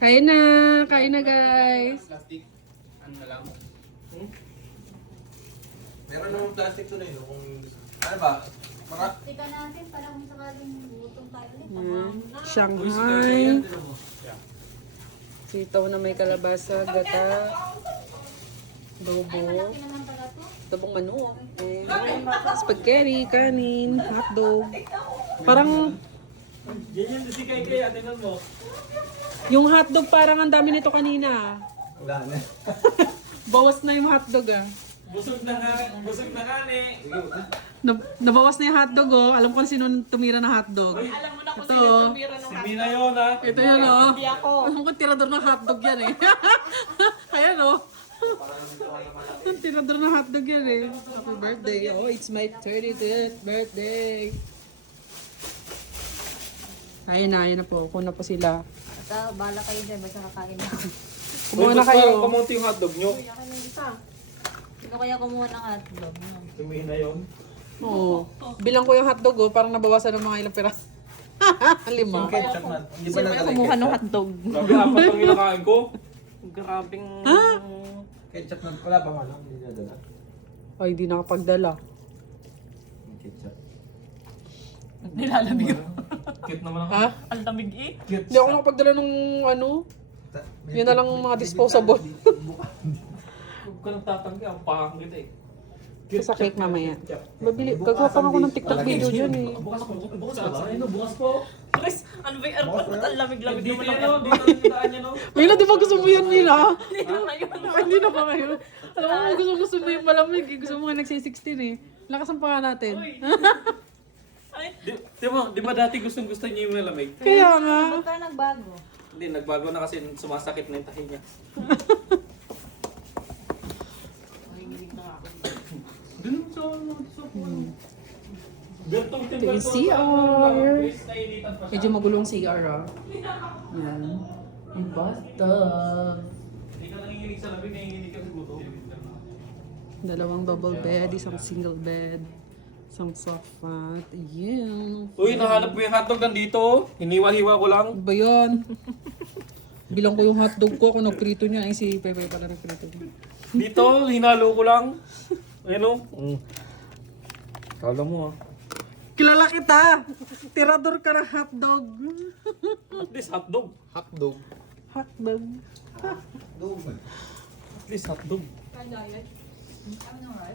Kain na guys. Plastic. Ano na lang? Meron naman plastic to na yun. Kung... Ano ba? Tika natin para kung sakaling gutom tayo ulit. Yan. Shanghai. Sitaw na may kalabasa, gata, Ay, malaki bobo, naman pala to. tabong manok, spaghetti, kanin, hotdog. Parang Ganyan si Kay, atinan mo. yung hotdog parang ang dami nito kanina. Wala na. Bawas na yung hotdog ah. Busog na nga ni. Nabawas na yung hotdog oh. Alam ko kung sino tumira ng hotdog. Alam mo na kung Ito sino oh. tumira ng Si Mina yun ha. Ito yun oh. Hindi ako. Alam ko tirador ng hotdog yan eh. Ayan oh. Tirador ng hotdog yan eh. Happy birthday. Oh, it's my 35th birthday. Ayun na po. Kuna po sila. At bala kayo dyan, basta kakain na. Kumuha na kayo. Kumunti yung hotdog nyo. Uy, ako yung isa. Sino kaya kumuha ng hotdog? Si Mina yun. Oo. Bilang ko yung hotdog oh. Parang nabawasan ng mga ilang piraso. 5. Ketchup na. Hindi ba nakalagay Kumuha ng ketchup? hotdog. Grabe, apat ang kinakain ko. Grabing... Ketchup na. Wala pa man. Hindi na dala. Ay, di nakapagdala. Ketchup. Nilalamig. Cute naman ako. Ha? Ang lamig eh. Hindi ako nakapagdala ng ano. Yun na lang mga disposable. Huwag ka nang tatanggi. Ang pangit eh. Sa cake mamaya. Babili. Gagawa pa ako ng TikTok video dyan eh. Bukas po. Bukas po. Ayun, bukas po. Chris, ano ba yung aircon? Ba't ang lamig-lamig Dito naman yan ang no. aircon? Dito ang daan niya no. Mila, di ba gusto mo yan, Mila? Hindi na ngayon. Ay, hindi na pa ngayon. Alam mo, gusto mo yung malamig. Gusto mo nga nagsi-16 eh. Lakasan pa nga natin. Ay, Di ba dati gustong-gusto niya yung malamig? Kaya nga. Ba't ka nagbago? Hindi, nagbago na kasi sumasakit na yung tahi niya. nanginginig na ako. Dun sa Bertong Ito yung CR. Nainitan pa siya. Medyo magulong CR ah. Yan. Yung bathtub. Hindi ka nanginginig sa lamig, nanginginig ka sa guto. 2 double bed, isang single bed, isang sofa. Ayan. Uy, nahanap mo yung hotdog nandito. Hiniwa-hiwa ko lang. Ano ba yun? Bilang ko yung hotdog ko, kung nagprito niya, ay si Pepe pala nagprito niya. Dito, hinalo ko lang. Ayun o. Kala mo ah. Kilala kita! Tirador ka ng hotdog. At least hotdog. Hotdog. Hotdog. Dog. At least hotdog. Ano nga?